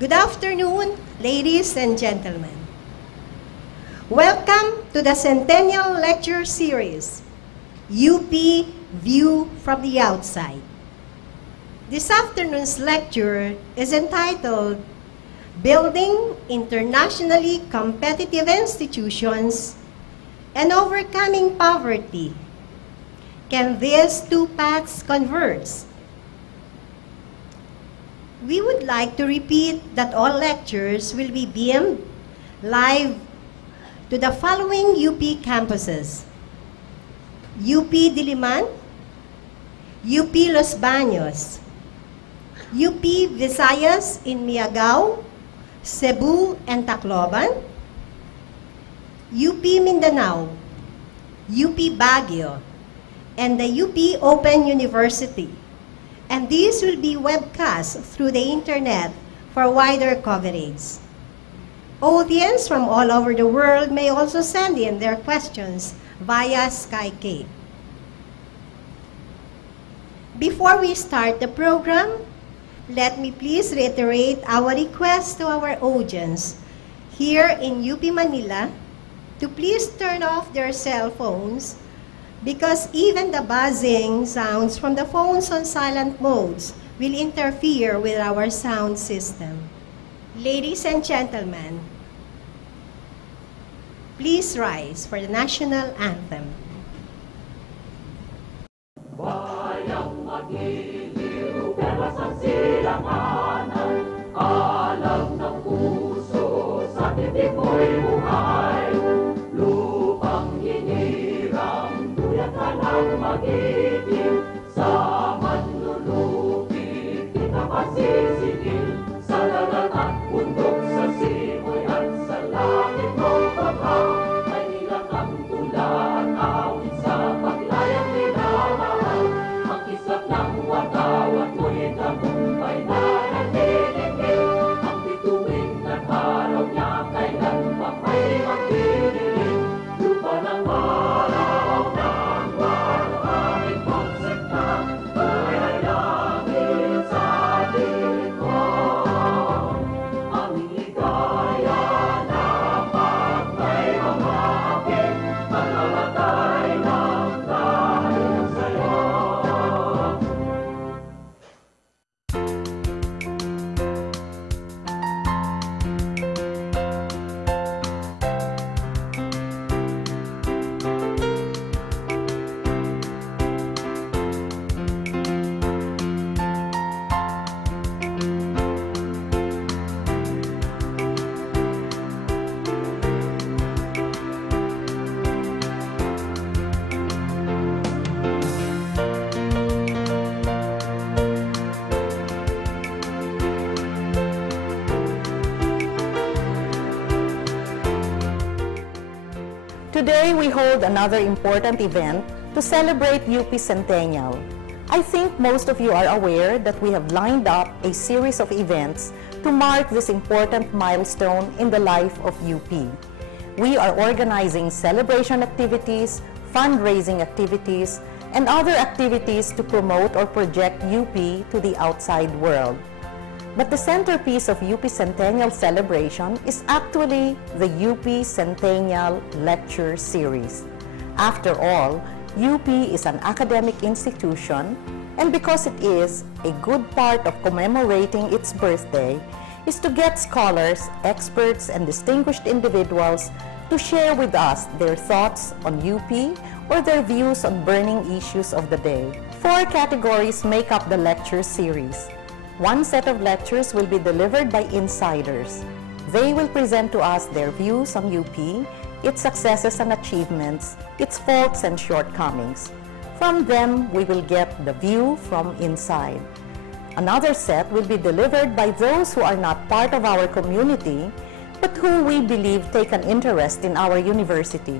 Good afternoon, ladies and gentlemen. Welcome to the Centennial Lecture Series, UP View from the Outside. This afternoon's lecture is entitled Building Internationally Competitive Institutions and Overcoming Poverty. Can these two paths converge? We would like to repeat that all lectures will be beamed live to the following UP campuses: UP Diliman, UP Los Baños, UP Visayas in Miagao, Cebu and Tacloban, UP Mindanao, UP Baguio, and the UP Open University. And these will be webcast through the internet for wider coverage. Audience from all over the world may also send in their questions via Skype. Before we start the program, let me please reiterate our request to our audience here in UP Manila to please turn off their cell phones, because even the buzzing sounds from the phones on silent modes will interfere with our sound system. Ladies and gentlemen, please rise for the national anthem. Bayang magiliw, pero sa silanganan, alam ng puso, sa titik mo'y buhay. Lupang hinirang, duyan ka ng mag-ibig, sa manlulupig, kita pasisigil, sa dagat at bundok, sa simoy at sa langit mong baba, ay nilang ang tula at awit sa paglayang minamahal. Ang kisap ng watawat mo'y tagumpay na nagtitigil, ang bituin at araw niya kailan pa may magdidilim. Lupa ng araw ng walo, aming konsepta, ay langit sa likod. Aming ligaya na pag may mamapit, mamamatay ng dahil sa'yo. Today, we hold another important event to celebrate UP Centennial. I think most of you are aware that we have lined up a series of events to mark this important milestone in the life of UP. We are organizing celebration activities, fundraising activities, and other activities to promote or project UP to the outside world. But the centerpiece of UP Centennial celebration is actually the UP Centennial Lecture Series. After all, UP is an academic institution, and because it is, a good part of commemorating its birthday is to get scholars, experts, and distinguished individuals to share with us their thoughts on UP or their views on burning issues of the day. 4 categories make up the lecture series. One set of lectures will be delivered by insiders. They will present to us their views on UP, its successes and achievements, its faults and shortcomings. From them, we will get the view from inside. Another set will be delivered by those who are not part of our community, but who we believe take an interest in our university.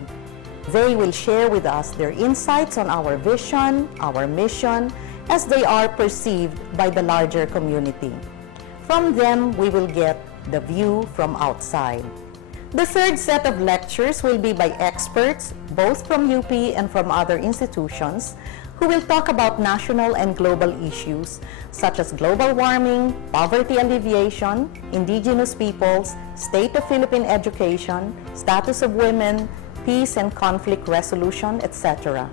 They will share with us their insights on our vision, our mission, as they are perceived by the larger community. From them, we will get the view from outside. The third set of lectures will be by experts, both from UP and from other institutions, who will talk about national and global issues such as global warming, poverty alleviation, indigenous peoples, state of Philippine education, status of women, peace and conflict resolution, etc.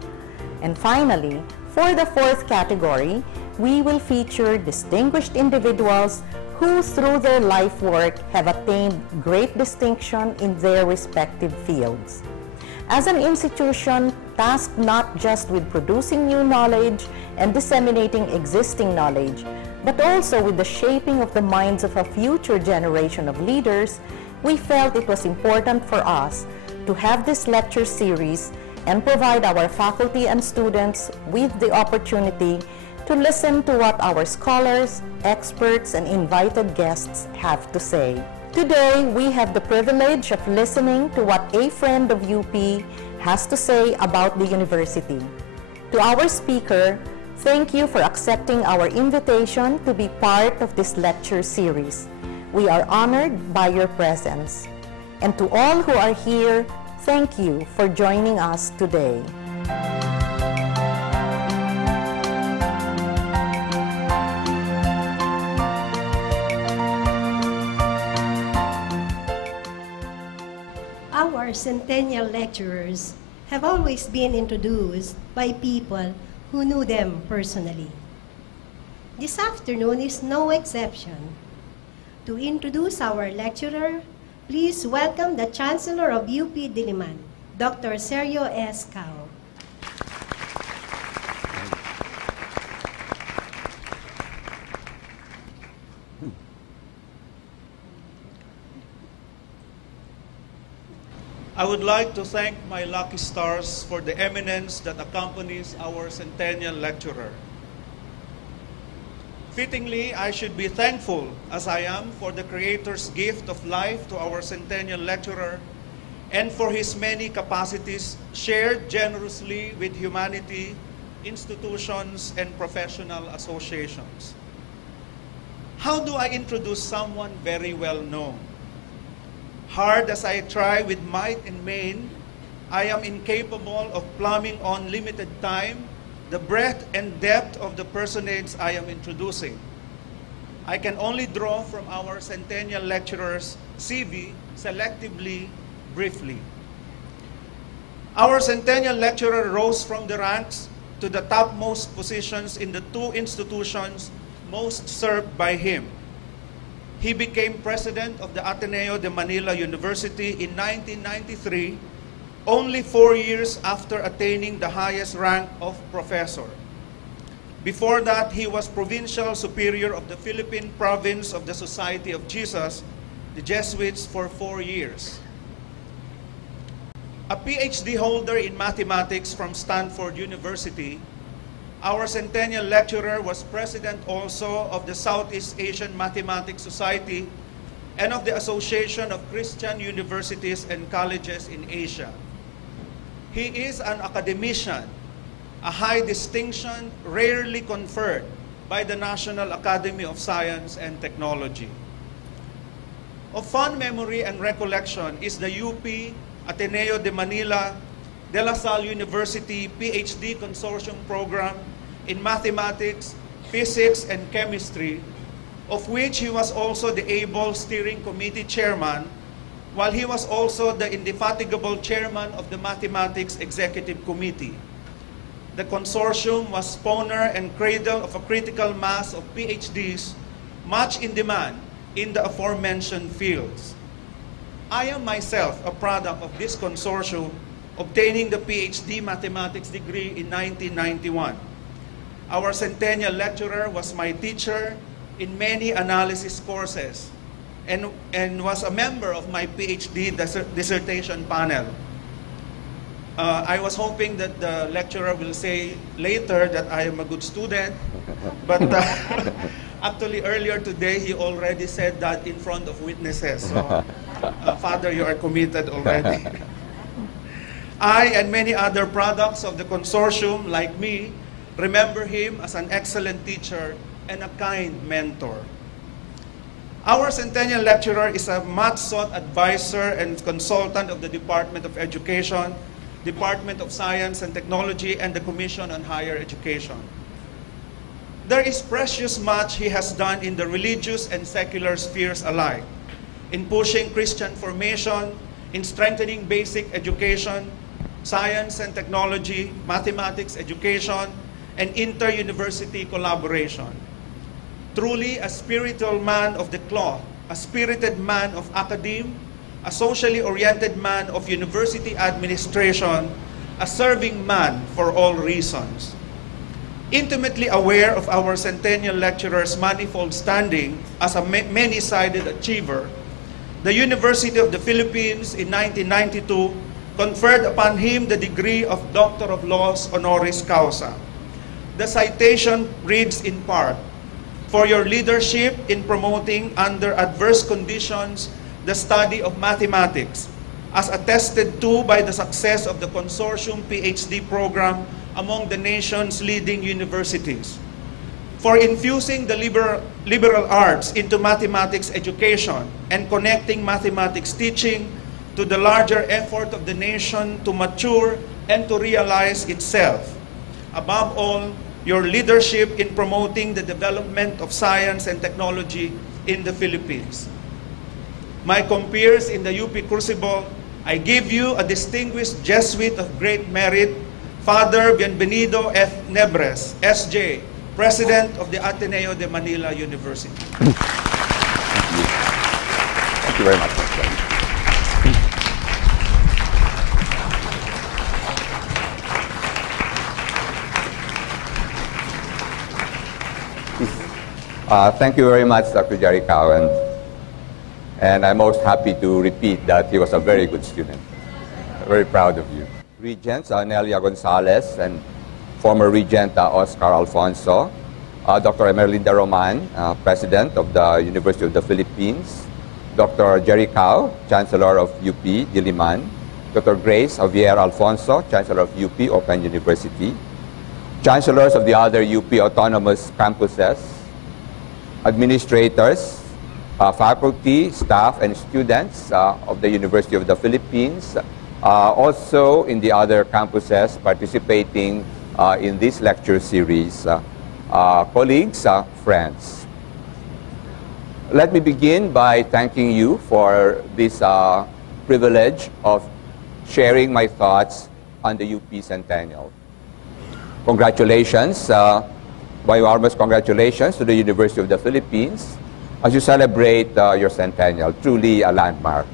And finally, for the fourth category, we will feature distinguished individuals who through their life work have attained great distinction in their respective fields. As an institution tasked not just with producing new knowledge and disseminating existing knowledge, but also with the shaping of the minds of a future generation of leaders, we felt it was important for us to have this lecture series and provide our faculty and students with the opportunity to listen to what our scholars, experts, and invited guests have to say. Today, we have the privilege of listening to what a friend of UP has to say about the university. To our speaker, thank you for accepting our invitation to be part of this lecture series. We are honored by your presence. And to all who are here, thank you for joining us today. Our centennial lecturers have always been introduced by people who knew them personally. This afternoon is no exception. To introduce our lecturer, please welcome the Chancellor of UP Diliman, Dr. Sergio S. Cao. I would like to thank my lucky stars for the eminence that accompanies our centennial lecturer. Fittingly, I should be thankful, as I am, for the Creator's gift of life to our centennial lecturer and for his many capacities shared generously with humanity, institutions, and professional associations. How do I introduce someone very well known? Hard as I try with might and main, I am incapable of plumbing on limited time the breadth and depth of the personage I am introducing. I can only draw from our centennial lecturer's CV selectively, briefly. Our centennial lecturer rose from the ranks to the topmost positions in the two institutions most served by him. He became president of the Ateneo de Manila University in 1993, only 4 years after attaining the highest rank of professor. Before that, he was provincial superior of the Philippine province of the Society of Jesus, the Jesuits, for 4 years. A PhD holder in mathematics from Stanford University, our centennial lecturer was president also of the Southeast Asian Mathematics Society and of the Association of Christian Universities and Colleges in Asia. He is an academician, a high distinction rarely conferred by the National Academy of Science and Technology. Of fond memory and recollection is the UP Ateneo de Manila De La Salle University PhD Consortium Program in Mathematics, Physics, and Chemistry, of which he was also the able steering committee chairman, while he was also the indefatigable chairman of the Mathematics Executive Committee. The consortium was spawner and cradle of a critical mass of PhDs, much in demand in the aforementioned fields. I am myself a product of this consortium, obtaining the PhD mathematics degree in 1991. Our centennial lecturer was my teacher in many analysis courses and was a member of my PhD dissertation panel. I was hoping that the lecturer will say later that I am a good student, but actually earlier today he already said that in front of witnesses. So, Father, you are committed already. I and many other products of the consortium, like me, remember him as an excellent teacher and a kind mentor. Our centennial lecturer is a much sought advisor and consultant of the Department of Education, Department of Science and Technology, and the Commission on Higher Education. There is precious much he has done in the religious and secular spheres alike, in pushing Christian formation, in strengthening basic education, science and technology, mathematics education, and inter-university collaboration. Truly a spiritual man of the cloth, a spirited man of academe, a socially oriented man of university administration, a serving man for all reasons. Intimately aware of our centennial lecturer's manifold standing as a many-sided achiever, the University of the Philippines in 1992 conferred upon him the degree of Doctor of Laws honoris causa. The citation reads in part, "For your leadership in promoting under adverse conditions the study of mathematics, as attested to by the success of the Consortium PhD program among the nation's leading universities. For infusing the liberal arts into mathematics education and connecting mathematics teaching to the larger effort of the nation to mature and to realize itself. Above all, your leadership in promoting the development of science and technology in the Philippines. My compeers in the UP Crucible, I give you a distinguished Jesuit of great merit, Father Bienvenido F. Nebres, S.J., President of the Ateneo de Manila University. Thank you very much. Thank you very much, Dr. Jerry Cowan. And I'm most happy to repeat that he was a very good student. Very proud of you. Regents Nelia Gonzalez and former Regent Oscar Alfonso, Dr. Emerlinda Roman, President of the University of the Philippines, Dr. Jerry Cao, Chancellor of UP Diliman, Dr. Grace Javier Alfonso, Chancellor of UP Open University, Chancellors of the other UP autonomous campuses, administrators, faculty, staff, and students of the University of the Philippines, also in the other campuses participating in this lecture series, colleagues, friends. Let me begin by thanking you for this privilege of sharing my thoughts on the UP Centennial. Congratulations, my warmest congratulations to the University of the Philippines as you celebrate your centennial, truly a landmark.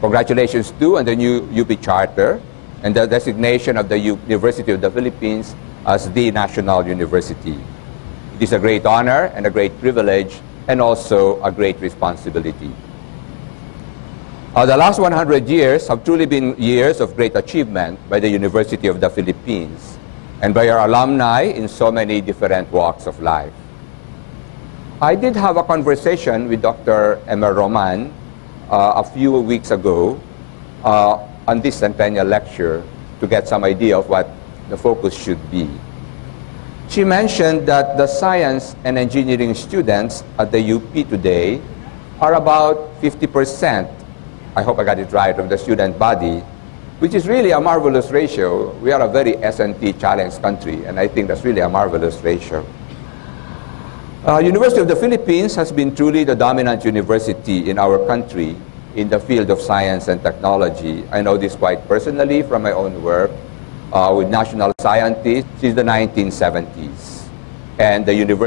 Congratulations too on the new UP Charter and the designation of the University of the Philippines as the national university. It is a great honor and a great privilege and also a great responsibility. The last 100 years have truly been years of great achievement by the University of the Philippines and by our alumni in so many different walks of life. I did have a conversation with Dr. Emer Roman a few weeks ago on this centennial lecture to get some idea of what the focus should be. She mentioned that the science and engineering students at the UP today are about 50%, I hope I got it right, of the student body, which is really a marvelous ratio. We are a very S&T challenged country, and I think that's really a marvelous ratio. University of the Philippines has been truly the dominant university in our country in the field of science and technology. I know this quite personally from my own work with national scientists since the 1970s. And the university